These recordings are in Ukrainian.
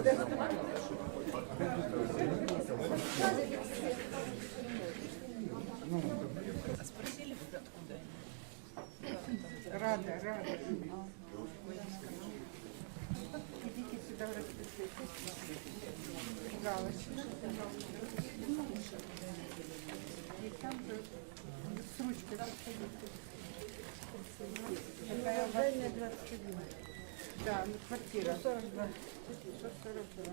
А? Рада, рада. Галочка. И там же с ручкой. Какая важная 21. Да, ну, квартира. 142. 142.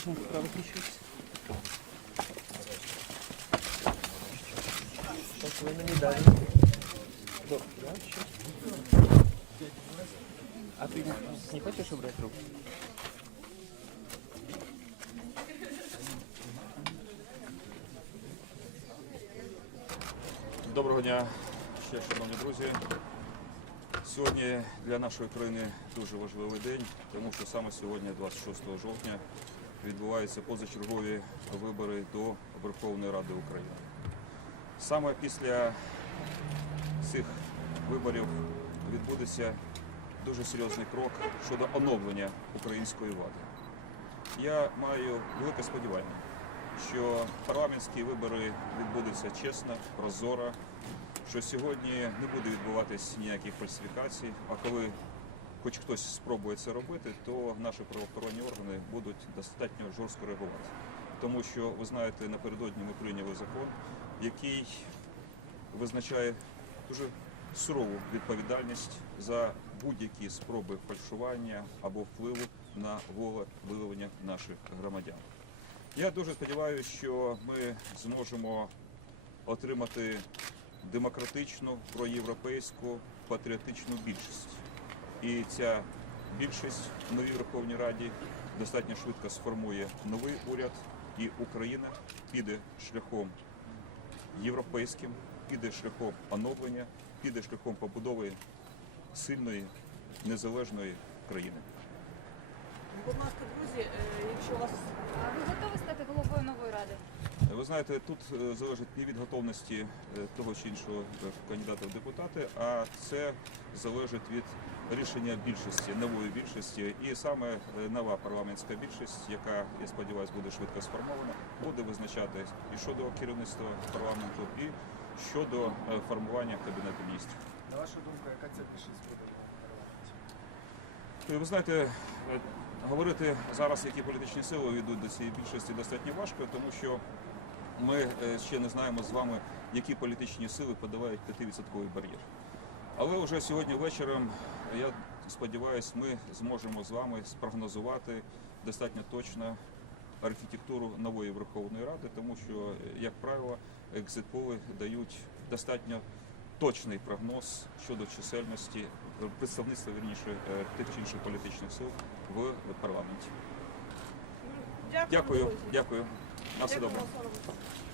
Різних справах щось. Так? А ти не хочеш обрати руку? Доброго дня, ще шановні друзі. Сьогодні для нашої країни дуже важливий день, тому що саме сьогодні, 26 жовтня, відбуваються позачергові вибори до Верховної Ради України. Саме після цих виборів відбудеться дуже серйозний крок щодо оновлення української влади. Я маю велике сподівання, що парламентські вибори відбудуться чесно, прозоро, що сьогодні не буде відбуватись ніяких фальсифікацій, а коли хоч хтось спробує це робити, то наші правоохоронні органи будуть достатньо жорстко реагувати. Тому що, ви знаєте, напередодні ми прийняли закон, який визначає дуже сурову відповідальність за будь-які спроби фальшування або впливу на волевиявлення наших громадян. Я дуже сподіваюся, що ми зможемо отримати демократичну, проєвропейську, патріотичну більшість. І ця більшість в новій Верховній Раді достатньо швидко сформує новий уряд, і Україна піде шляхом європейським, піде шляхом оновлення, піде шляхом побудови сильної незалежної країни. Будь ласка, друзі, е, якщо у вас ви готові стати головою нової ради? Ви знаєте, тут е, залежить не від готовності е, того чи іншого е, кандидата в депутати, а це залежить від рішення більшості, нової більшості. І саме е, нова парламентська більшість, яка, я сподіваюся, буде швидко сформована, буде визначати і щодо керівництва парламенту, і щодо е, формування кабінету міністрів. На вашу думку, яка ця більшість буде в парламенті? Е, Ви знаєте, е, говорити зараз, які політичні сили йдуть до цієї більшості, достатньо важко, тому що ми е, ще не знаємо з вами, які політичні сили подавають 5% бар'єр. Але вже сьогодні вечором, я сподіваюся, ми зможемо з вами спрогнозувати достатньо точно архітектуру нової Верховної Ради, тому що, як правило, екзитполи дають достатньо точний прогноз щодо чисельності представництва вірніше е, тих чи інших політичних сил в парламенті. дякую, Дякую, друзі. дякую. На